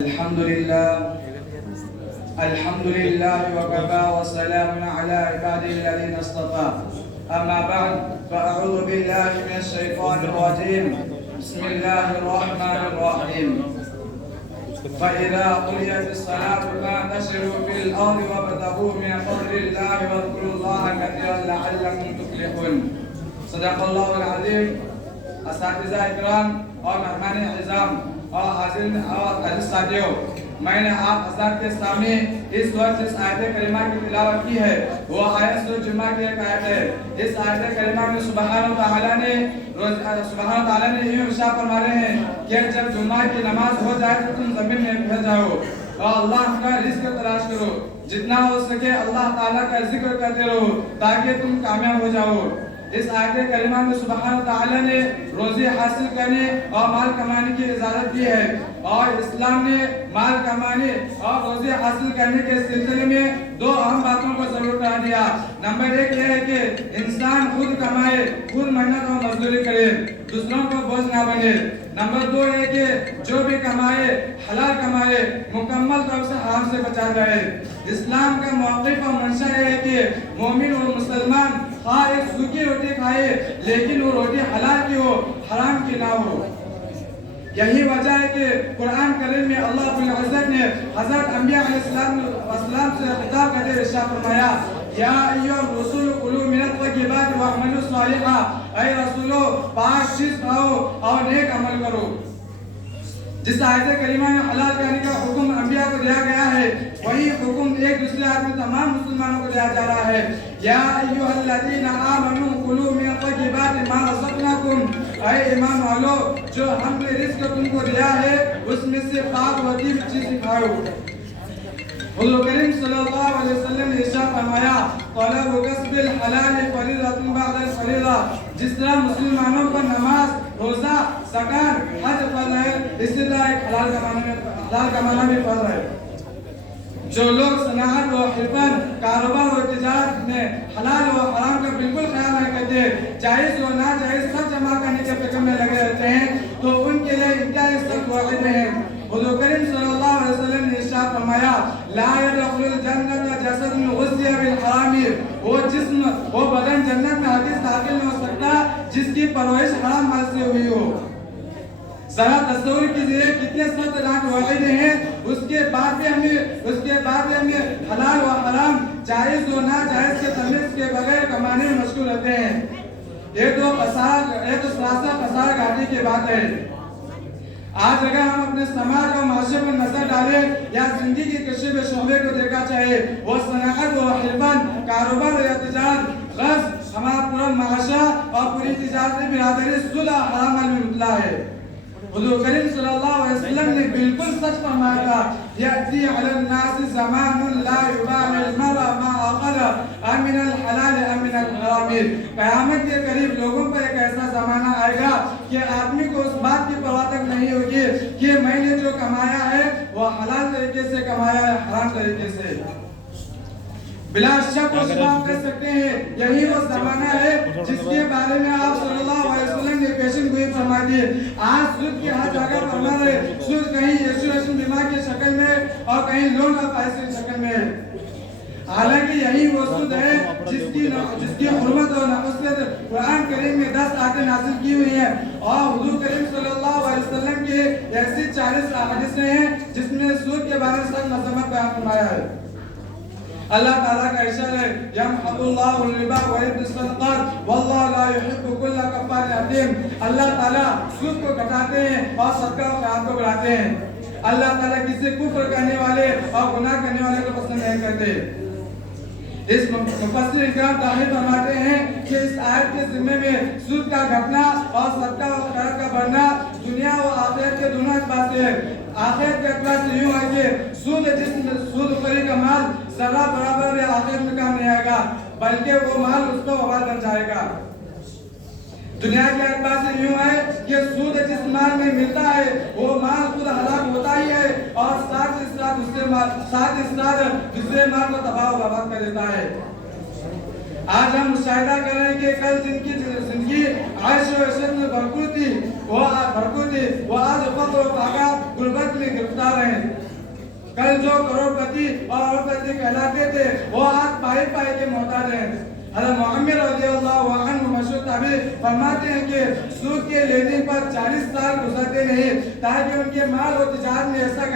الحمد لله وكفى وسلام على عباده الذين اصطفى. أما بعد فأعوذ بالله من الشيطان الرجيم. بسم الله الرحمن الرحيم. فإذا قضيت الصلاة فانتشروا في الأرض وابتغوا من فضل الله واذكروا الله كثيرا لعلكم تفلحون. صدق الله العظيم. اساتذہ اکرام اور مہمان اعظام اور حاضرین اور عزیز ساتھیوں، میں نے آپ حضرات کے سامنے اس وقت جس آیت کریمہ کی تلاوت کی ہے وہ آیت سورۃ جمعہ کی ایک آیت ہے. اس آیت کریمہ میں سبحانہ تعالیٰ نے یہ ارشاد فرما رہے ہیں کہ جب جمعہ کی نماز ہو جائے تو تم زمین میں پھیل جاؤ اور اللہ کا رزق تلاش کرو، جتنا ہو سکے اللہ تعالیٰ کا ذکر کرتے رہو تاکہ تم کامیاب ہو جاؤ. اس آیت کریمہ میں سبحانہ تعالیٰ نے روزی حاصل کرنے اور مال کمانے کی اجازت دی ہے، اور اسلام نے مال کمانے اور روزی حاصل کرنے کے سلسلے میں دو اہم باتوں کو ضرور قرار دیا. نمبر ایک یہ ہے کہ انسان خود کمائے، خود محنت اور مزدوری کرے، دوسروں کو بوجھ نہ بنے. نمبر دو ہے کہ جو بھی کمائے حلال کمائے، مکمل طور سے حرام سے بچا جائے. اسلام کا موقف اور منشا یہ ہے کہ مومن اور مسلمان خواہ ایک سوکھی روٹی کھائے لیکن وہ روٹی حلال کی ہو، حرام کی نہ ہو. یہی وجہ ہے کہ قرآن کریم میں اللہ رب العزت نے حضرت انبیاء علیہ السلام سے خطاب کرتے ہوئے ارشاد فرمایا، یا ایھا الرسول کلوا من الطیبات واعملوا صالحا، اے رسولو پاک چیز کھاؤ اور نیک عمل کرو. جس آیت کریمہ میں حلال کھانے کا حکم انبیاء کو دیا گیا ہے، وہی حکم ایک دوسرے آیت میں تمام مسلمانوں کو دیا جا رہا ہے. یا ایھا الذین آمنوا کلوا من الطیبات ما رزقناکم، اے ایمان والو جو ہم نے رزق تم کو دیا ہے اس میں سے پاک و طیب چیزیں کھاؤ. حضور کریم صلی اللہ علیہ وسلم نے ارشاد فرمایا، طلب کسب الحلال فریضۃ بعد الفریضہ. جس طرح مسلمانوں پر نماز، روزہ، زکات، حج فرض ہے، اسی طرح ایک حلال کمانا بھی فرض ہے. جو لوگ صنعت و حرفت، کاروبار و تجارت میں حلال و حرام کا بالکل خیال نہیں کرتے، جائز و ناجائز سب جمع کرنے کے فکر میں لگے رہتے ہیں، تو ان کے لیے انتہائی سخت وعید ہے. حضور کریم صلی اللہ علیہ وسلم نے ارشاد فرمایا، لا يدخل الجنة جسد غذي بالحرام. وہ جسم، وہ بدن جنت میں ہرگز داخل نہیں ہو سکتا جس کی پرورش حرام مال سے ہوئی ہو. ذرا تصور کیجیے کتنے سخت وعید ہیں، اس کے بعد بھی ہمیں حلال و حرام، جائز و ناجائز کے تمیز کے بغیر کمانے میں مشغول رہتے ہیں. یہ تو سراسر خسارہ گھاٹی کی بات ہے. آج اگر ہم اپنے سماج اور معاشرے پر نظر ڈالیں یا زندگی کے کسی بھی شعبے کو دیکھا چاہے، وہ صنعت و حرفت، کاروبار یا تجارت، غرض ہمارا پورا معاشرہ اور پوری تجارتی برادری صلح حرام میں مبتلا ہے. حضور کریم صلی اللہ علیہ وسلم نے بالکل سچ فرمایا تھا، یأتی علی الناس زمان لا یباع المرء ما اخذ من الحلال ام من الحرام. قیامت کے قریب لوگوں پر ایک ایسا زمانہ آئے گا کہ آدمی کو اس بات کی پرواہ تک نہیں ہوگی کہ میں نے جو کمایا ہے وہ حلال طریقے سے کمایا ہے حرام طریقے سے. بلا شک اس بات کر سکتے ہیں یہی وہ زمانہ ہے جس کے بارے میں آپ صلی اللہ علیہ وسلم نے پیشن گوئی فرما دی. آج سود کی ہر جگہ فرما رہے، سود کہیں یسوع بیمار کی شکل میں اور کہیں لون کا پیسے کی شکل میں. حالانکہ یہی وہ سود ہے جس کی حرمت اور نفست قرآن کریم میں 10 آیتیں نازل کی ہوئی ہیں، اور حضور کریم صلی اللہ علیہ وسلم کے ایسی 40 احادیثیں ہیں جس میں سود کے بارے میں سخت مذمت بیان فرمایا ہے. اللہ تعالیٰ کا ارشاد ہے، یمحق اللہ الربا ویربی الصدقات واللہ لا یحب کل کفار اثیم. اللہ تعالیٰ سود کو گھٹاتے ہیں اور صدقہ و خیرات کو بڑھاتے ہیں. اللہ تعالیٰ کسی کفر کرنے والے اور گناہ کرنے والے کو پسند نہیں کرتے. اس مفسر اکرام تحریر فرماتے ہیں کہ اس آیت کے ذمے میں سود کا گھٹنا اور صدقہ و خیرات کا بڑھنا دنیا و آخرت کے دونوں اعتبار سے ہے. آخرت کے اعتبار سے یوں ہے کہ سود خوری کا مال ذرہ برابر بھی آخرت میں کام نہیں آئے گا، بلکہ وہ مال اس کو وبال بن جائے گا. دنیا کے اعتبار سے یوں ہے کہ سود جس مال میں ملتا ہے وہ مال خود ہلاک ہوتا ہی ہے اور ساتھ دوسرے مال کو تباہ و برباد کر دیتا ہے. آج ہم مشاہدہ کر رہے ہیں کہ کل جن کی زندگی عیش و عشرت میں بھرپور تھی وہ آج فقر و فاقہ غربت میں گرفتار ہیں. کل جو کروڑ پتی اور اربپتی کہلاتے تھے وہ آج پائی پائی کے محتاج ہیں. حضرت محمد رضی اللہ عنہ مشہور تابعی فرماتے ہیں کہ سود کے لینے پر 40 سال گزرتے نہیں تاکہ ان کے مال و تجارت میں ایسا